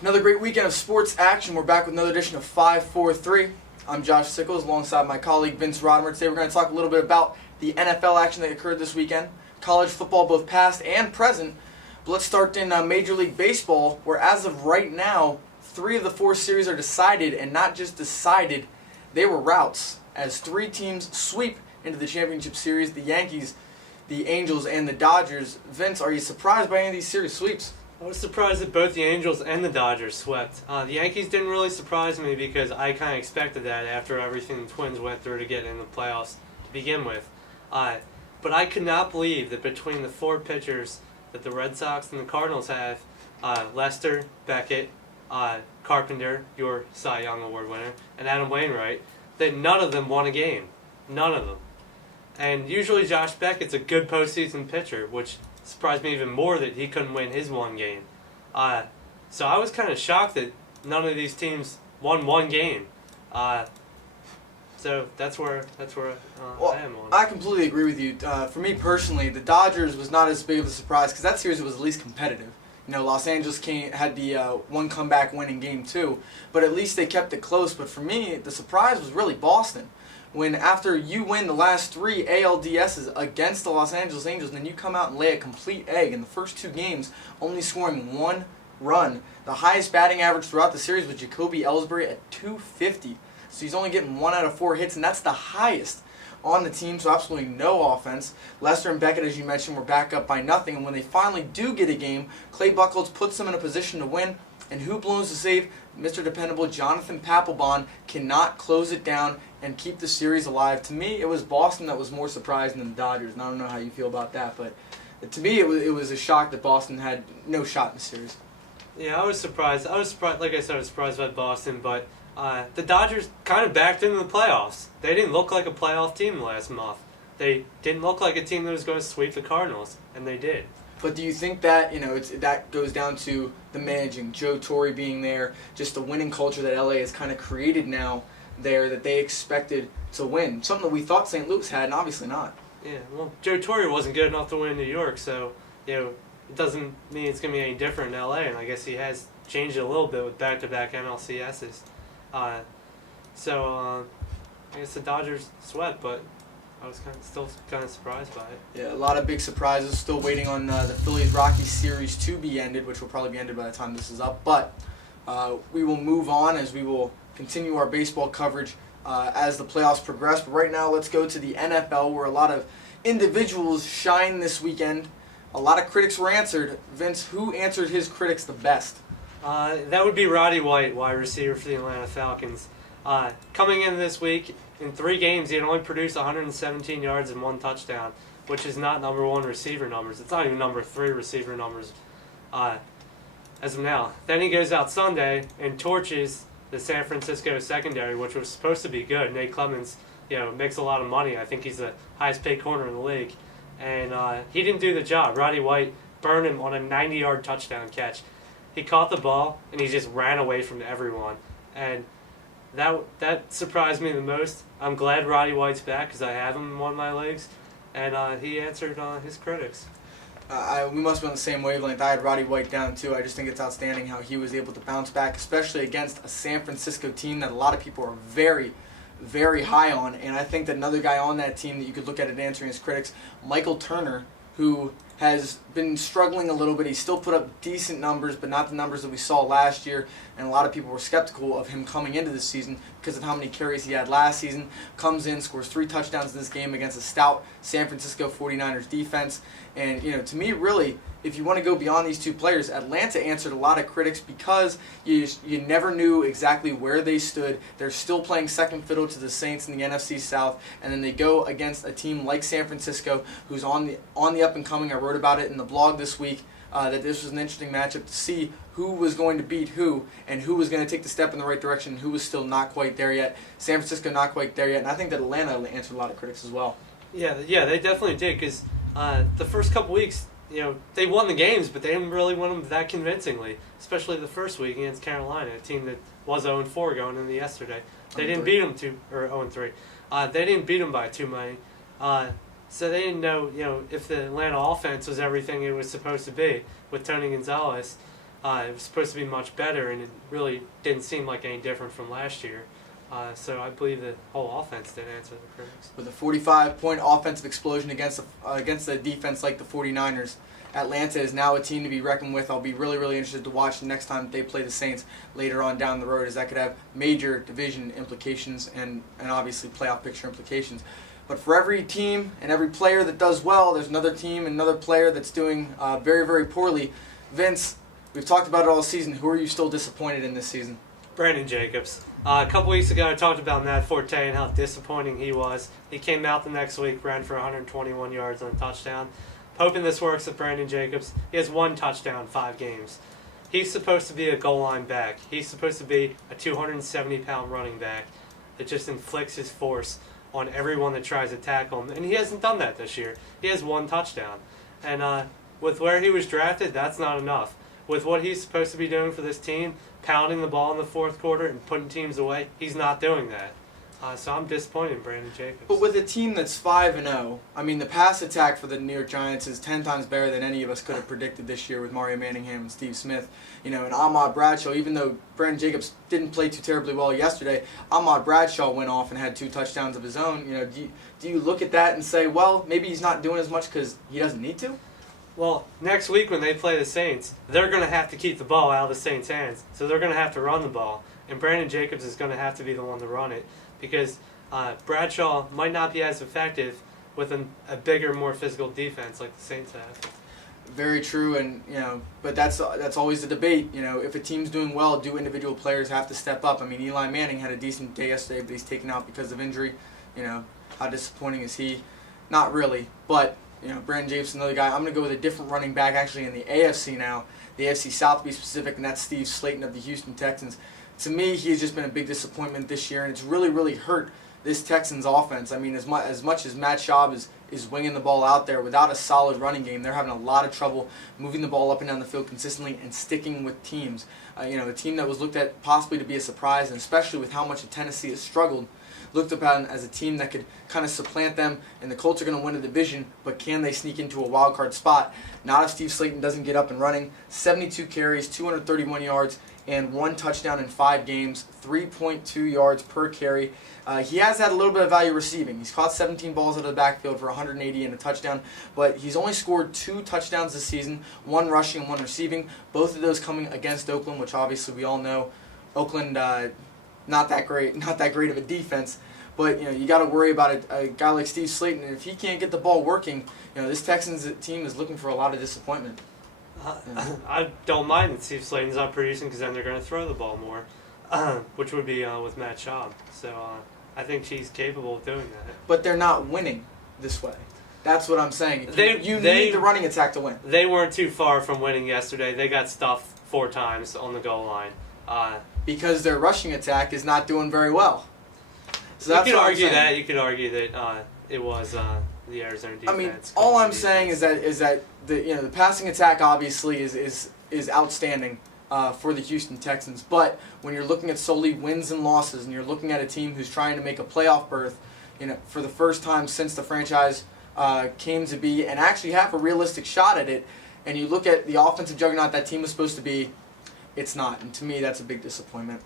Another great weekend of sports action. We're back with another edition of 543. I'm Josh Sickles alongside my colleague Vince Rodemer. Today we're going to talk a little bit about the NFL action that occurred this weekend, college football both past and present. But let's start in Major League Baseball, where as of right now, 3 of the 4 series are decided, and not just decided, they were routes, as 3 teams sweep into the championship series: the Yankees, the Angels, and the Dodgers. Vince, are you surprised by any of these series sweeps? I was surprised that both the Angels and the Dodgers swept. The Yankees didn't really surprise me because I kind of expected that after everything the Twins went through to get in the playoffs to begin with. But I could not believe that between the 4 pitchers that the Red Sox and the Cardinals have, Lester, Beckett, Carpenter, your Cy Young Award winner, and Adam Wainwright, that none of them won a game. None of them. And usually Josh Beckett's a good postseason pitcher, which surprised me even more that he couldn't win his one game. So I was kind of shocked that none of these teams won one game. So that's where I am on. I completely agree with you. For me personally, the Dodgers was not as big of a surprise because that series was at least competitive. You know, Los Angeles had the one comeback win in Game 2, but at least they kept it close. But for me, the surprise was really Boston. When after you win the last 3 ALDSs against the Los Angeles Angels, and then you come out and lay a complete egg in the first 2 games, only scoring 1 run. The highest batting average throughout the series was Jacoby Ellsbury at .250. So he's only getting 1 out of 4 hits, and that's the highest on the team, so absolutely no offense. Lester and Beckett, as you mentioned, were back up by nothing, and when they finally do get a game, Clay Buchholz puts them in a position to win, and who blows the save? Mr. Dependable Jonathan Papelbon cannot close it down and keep the series alive. To me, it was Boston that was more surprising than the Dodgers, and I don't know how you feel about that, but to me, it was a shock that Boston had no shot in the series. Yeah, I was surprised. Like I said, I was surprised by Boston, but the Dodgers kind of backed into the playoffs. They didn't look like a playoff team last month. They didn't look like a team that was going to sweep the Cardinals, and they did. But do you think that, that goes down to the managing, Joe Torre being there, just the winning culture that LA has kind of created now there that they expected to win? Something that we thought St. Louis had, and obviously not. Yeah, well, Joe Torre wasn't good enough to win in New York, so, it doesn't mean it's going to be any different in LA, and I guess he has changed it a little bit with back-to-back NLCSs. So I guess the Dodgers swept, but I was still kind of surprised by it. Yeah, a lot of big surprises. Still waiting on the Phillies-Rockies series to be ended, which will probably be ended by the time this is up. But we will move on as we will continue our baseball coverage as the playoffs progress. But right now, let's go to the NFL, where a lot of individuals shine this weekend. A lot of critics were answered. Vince, who answered his critics the best? That would be Roddy White, wide receiver for the Atlanta Falcons. Coming in this week, in 3 games, he had only produced 117 yards and 1 touchdown, which is not number 1 receiver numbers. It's not even number 3 receiver numbers as of now. Then he goes out Sunday and torches the San Francisco secondary, which was supposed to be good. Nate Clemens, makes a lot of money. I think he's the highest paid corner in the league. And he didn't do the job. Roddy White burned him on a 90-yard touchdown catch. He caught the ball, and he just ran away from everyone. And that surprised me the most. I'm glad Roddy White's back because I have him in one of my leagues. And he answered his critics. We must be on the same wavelength. I had Roddy White down too. I just think it's outstanding how he was able to bounce back, especially against a San Francisco team that a lot of people are very, very high on. And I think that another guy on that team that you could look at it answering his critics, Michael Turner, who has been struggling a little bit. He still put up decent numbers, but not the numbers that we saw last year. And a lot of people were skeptical of him coming into this season because of how many carries he had last season. Comes in, scores 3 touchdowns in this game against a stout San Francisco 49ers defense. And, to me, really, if you want to go beyond these 2 players, Atlanta answered a lot of critics because you never knew exactly where they stood. They're still playing second fiddle to the Saints in the NFC South, and then they go against a team like San Francisco, who's on the up and coming. I wrote about it in the blog this week that this was an interesting matchup to see who was going to beat who and who was going to take the step in the right direction and who was still not quite there yet. San Francisco not quite there yet, and I think that Atlanta answered a lot of critics as well. Yeah, they definitely did because the first couple weeks, they won the games, but they didn't really win them that convincingly, especially the first week against Carolina, a team that was 0-4 going into yesterday. They didn't beat them 0-3. They didn't beat them by too many. So they didn't know, if the Atlanta offense was everything it was supposed to be with Tony Gonzalez. It was supposed to be much better, and it really didn't seem like any different from last year. So I believe the whole offense did answer the critics. With a 45-point offensive explosion against a defense like the 49ers, Atlanta is now a team to be reckoned with. I'll be really, really interested to watch the next time they play the Saints later on down the road, as that could have major division implications and obviously playoff picture implications. But for every team and every player that does well, there's another team and another player that's doing very, very poorly. Vince, we've talked about it all season. Who are you still disappointed in this season? Brandon Jacobs. A couple weeks ago, I talked about Matt Forte and how disappointing he was. He came out the next week, ran for 121 yards and a touchdown. Hoping this works with Brandon Jacobs. He has 1 touchdown, 5 games. He's supposed to be a goal line back. He's supposed to be a 270-pound running back that just inflicts his force on everyone that tries to tackle him. And he hasn't done that this year. He has 1 touchdown. And with where he was drafted, that's not enough. With what he's supposed to be doing for this team, pounding the ball in the fourth quarter and putting teams away, he's not doing that. So I'm disappointed in Brandon Jacobs. But with a team that's 5-0, I mean, the pass attack for the New York Giants is 10 times better than any of us could have predicted this year with Mario Manningham and Steve Smith. And Ahmad Bradshaw, even though Brandon Jacobs didn't play too terribly well yesterday, Ahmad Bradshaw went off and had 2 touchdowns of his own. Do you look at that and say, well, maybe he's not doing as much because he doesn't need to? Well, next week when they play the Saints, they're going to have to keep the ball out of the Saints' hands. So they're going to have to run the ball. And Brandon Jacobs is going to have to be the one to run it. Because Bradshaw might not be as effective with a bigger, more physical defense like the Saints have. Very true, and but that's always the debate. If a team's doing well, do individual players have to step up? I mean, Eli Manning had a decent day yesterday, but he's taken out because of injury. How disappointing is he? Not really, but Brandon Jacobs is another guy. I'm going to go with a different running back actually in the AFC now, the AFC South to be specific, and that's Steve Slayton of the Houston Texans. To me, he's just been a big disappointment this year, and it's really, really hurt this Texans offense. I mean, as much as Matt Schaub is winging the ball out there without a solid running game, they're having a lot of trouble moving the ball up and down the field consistently and sticking with teams. A team that was looked at possibly to be a surprise, and especially with how much Tennessee has struggled, looked upon as a team that could kind of supplant them, and the Colts are going to win a division, but can they sneak into a wild card spot? Not if Steve Slayton doesn't get up and running. 72 carries, 231 yards, and 1 touchdown in 5 games, 3.2 yards per carry. He has had a little bit of value receiving. He's caught 17 balls out of the backfield for 180 and a touchdown, but he's only scored 2 touchdowns this season, 1 rushing and 1 receiving, both of those coming against Oakland, which obviously we all know Oakland not that great of a defense. But you got to worry about a guy like Steve Slayton, and if he can't get the ball working, this Texans team is looking for a lot of disappointment. I don't mind that Steve Slayton's not producing because then they're going to throw the ball more, which would be with Matt Schaub. So I think he's capable of doing that. But they're not winning this way. That's what I'm saying. You they need the running attack to win. They weren't too far from winning yesterday. They got stuffed 4 times on the goal line. Because their rushing attack is not doing very well. So that's you could what argue I'm saying. that. You could argue that it was the Arizona defense. I mean, all I'm saying is that the passing attack obviously is outstanding for the Houston Texans. But when you're looking at solely wins and losses, and you're looking at a team who's trying to make a playoff berth, for the first time since the franchise came to be, and actually have a realistic shot at it, and you look at the offensive juggernaut that team was supposed to be, it's not. And to me, that's a big disappointment.